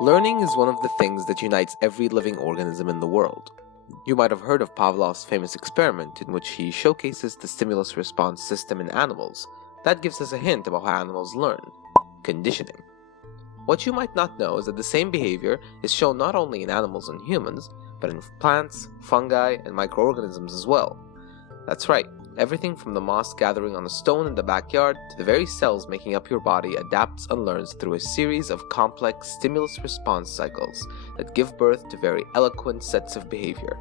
Learning is one of the things that unites every living organism in the world. You might have heard of Pavlov's famous experiment in which he showcases the stimulus-response system in animals. That gives us a hint about how animals learn: conditioning. What you might not know is that the same behavior is shown not only in animals and humans, but in plants, fungi, and microorganisms as well. That's right, everything from the moss gathering on a stone in the backyard to the very cells making up your body adapts and learns through a series of complex stimulus-response cycles that give birth to very eloquent sets of behavior.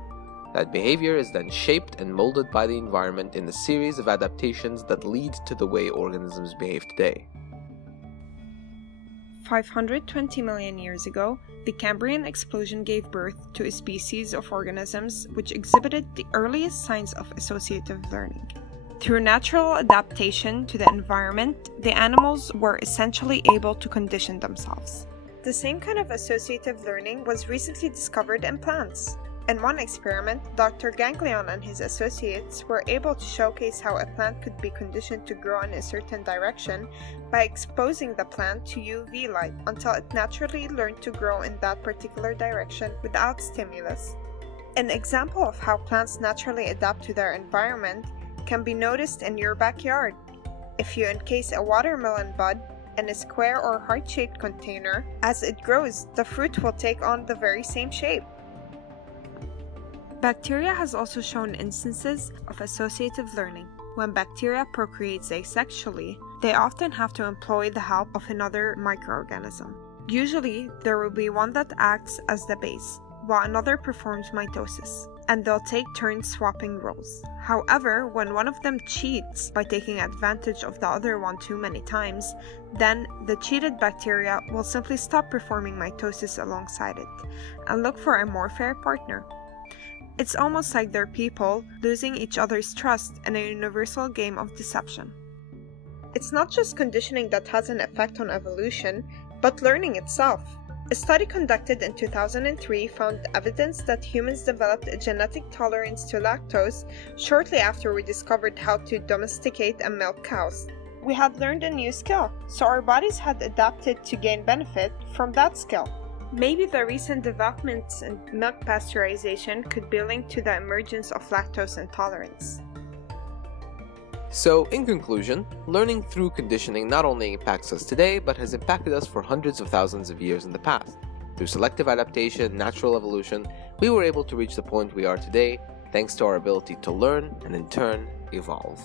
That behavior is then shaped and molded by the environment in a series of adaptations that lead to the way organisms behave today. 520 million years ago, the Cambrian explosion gave birth to a species of organisms which exhibited the earliest signs of associative learning. Through natural adaptation to the environment, the animals were essentially able to condition themselves. The same kind of associative learning was recently discovered in plants. In one experiment, Dr. Ganglion and his associates were able to showcase how a plant could be conditioned to grow in a certain direction by exposing the plant to UV light until it naturally learned to grow in that particular direction without stimulus. An example of how plants naturally adapt to their environment can be noticed in your backyard. If you encase a watermelon bud in a square or heart-shaped container, as it grows, the fruit will take on the very same shape. Bacteria has also shown instances of associative learning. When bacteria procreate asexually, they often have to employ the help of another microorganism. Usually, there will be one that acts as the base, while another performs mitosis, and they'll take turns swapping roles. However, when one of them cheats by taking advantage of the other one too many times, then the cheated bacteria will simply stop performing mitosis alongside it, and look for a more fair partner. It's almost like they're people losing each other's trust in a universal game of deception. It's not just conditioning that has an effect on evolution, but learning itself. A study conducted in 2003 found evidence that humans developed a genetic tolerance to lactose shortly after we discovered how to domesticate and milk cows. We had learned a new skill, so our bodies had adapted to gain benefit from that skill. Maybe the recent developments in milk pasteurization could be linked to the emergence of lactose intolerance. So, in conclusion, learning through conditioning not only impacts us today, but has impacted us for hundreds of thousands of years in the past. Through selective adaptation, natural evolution, we were able to reach the point we are today, thanks to our ability to learn and in turn, evolve.